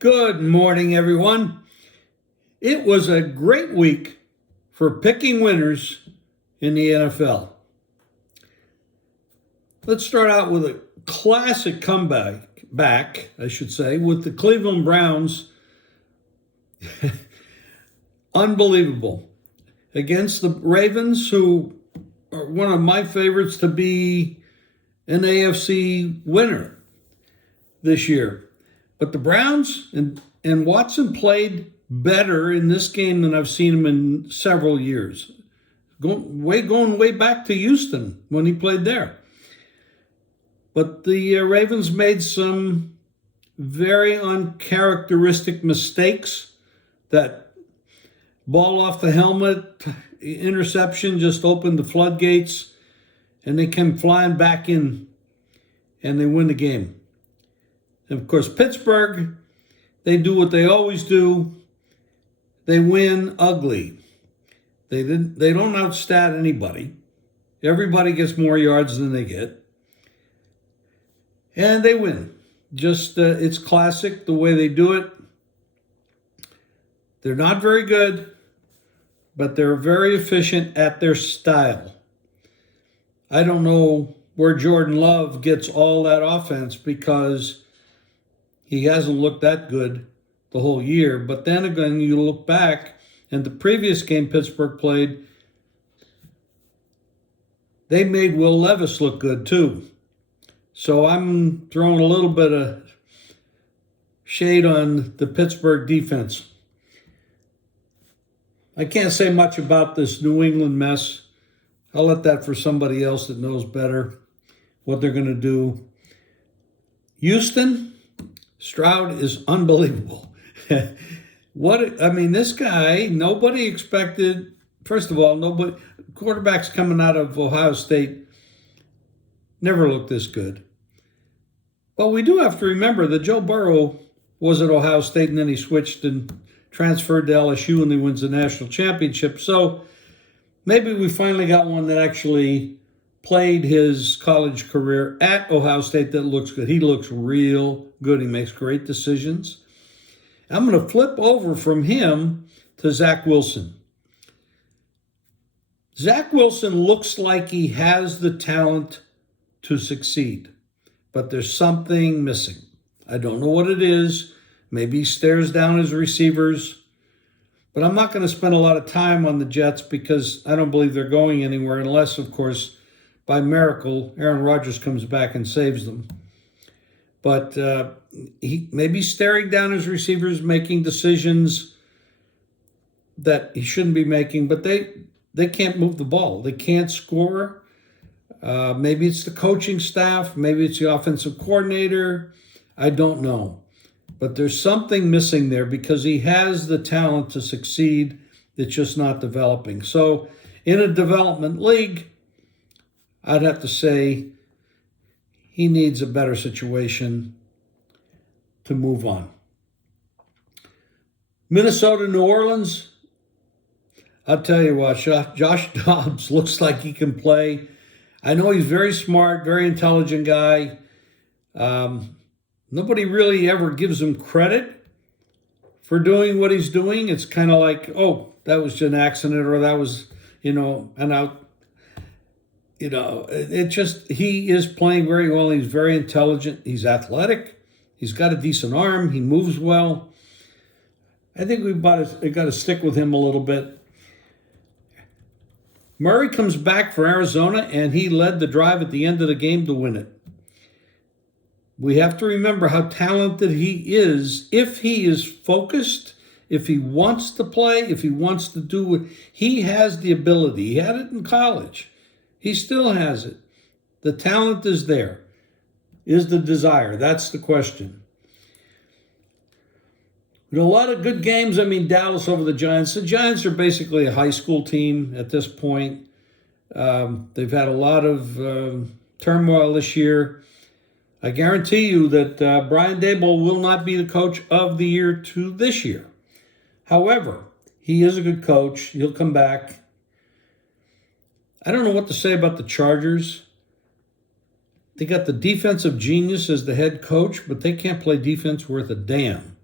Good morning, everyone. It was a great week for picking winners in the NFL. Let's start out with a classic comeback, with the Cleveland Browns. Unbelievable. Against the Ravens, who are one of my favorites to be an AFC winner this year. But the Browns and Watson played better in this game than I've seen him in several years. Going way back to Houston when he played there. But the Ravens made some very uncharacteristic mistakes. That ball off the helmet, interception just opened the floodgates, and they came flying back in, and they win the game. And of course, Pittsburgh, they do what they always do. They win ugly. They don't outstat anybody. Everybody gets more yards than they get. And they win. Just, it's classic the way they do it. They're not very good, but they're very efficient at their style. I don't know where Jordan Love gets all that offense because he hasn't looked that good the whole year. But then again, you look back, and the previous game Pittsburgh played, they made Will Levis look good too. So I'm throwing a little bit of shade on the Pittsburgh defense. I can't say much about this New England mess. I'll let that for somebody else that knows better what they're going to do. Houston, Stroud is unbelievable. This guy, nobody expected, first of all, quarterbacks coming out of Ohio State never looked this good. But we do have to remember that Joe Burrow was at Ohio State and then he switched and transferred to LSU and he wins the national championship. So maybe we finally got one that actually played his college career at Ohio State that looks good. He looks real good. He makes great decisions. I'm going to flip over from him to Zach Wilson. Zach Wilson looks like he has the talent to succeed, but there's something missing. I don't know what it is. Maybe he stares down his receivers, but I'm not going to spend a lot of time on the Jets because I don't believe they're going anywhere unless, of course, by miracle, Aaron Rodgers comes back and saves them. But he may be staring down his receivers, making decisions that he shouldn't be making, but they can't move the ball. They can't score. Maybe it's the coaching staff. Maybe it's the offensive coordinator. I don't know. But there's something missing there because he has the talent to succeed. It's just not developing. So in a development league, I'd have to say he needs a better situation to move on. Minnesota, New Orleans, I'll tell you what, Josh Dobbs looks like he can play. I know he's very smart, very intelligent guy. Nobody really ever gives him credit for doing what he's doing. It's kind of like, oh, that was an accident or that was, an out. He is playing very well. He's very intelligent. He's athletic. He's got a decent arm. He moves well. I think we've got to stick with him a little bit. Murray comes back for Arizona, and he led the drive at the end of the game to win it. We have to remember how talented he is. If he is focused, if he wants to play, if he wants to do it, he has the ability. He had it in college. He still has it. The talent is there. Is the desire? That's the question. A lot of good games. Dallas over the Giants. The Giants are basically a high school team at this point. They've had a lot of turmoil this year. I guarantee you that Brian Daboll will not be the coach of the year to this year. However, he is a good coach. He'll come back. I don't know what to say about the Chargers. They got the defensive genius as the head coach, but they can't play defense worth a damn.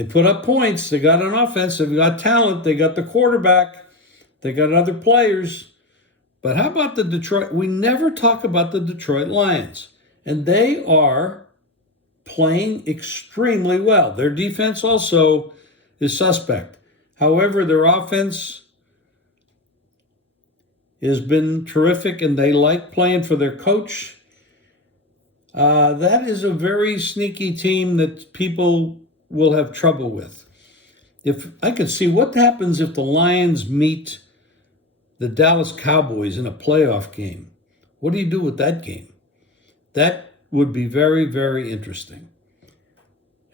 They put up points. They got an offense. They've got talent. They got the quarterback. They got other players. But how about the Detroit? We never talk about the Detroit Lions. And they are playing extremely well. Their defense also is suspect. However, their offense has been terrific, and they like playing for their coach. That is a very sneaky team that people will have trouble with. If I could see what happens if the Lions meet the Dallas Cowboys in a playoff game. What do you do with that game? That would be very, very interesting.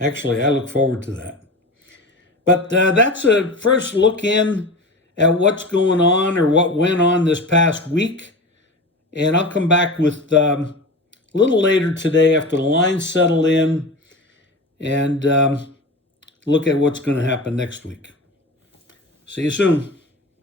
Actually, I look forward to that. But that's a first look in at what's going on or what went on this past week. And I'll come back with a little later today after the lines settle in and look at what's going to happen next week. See you soon.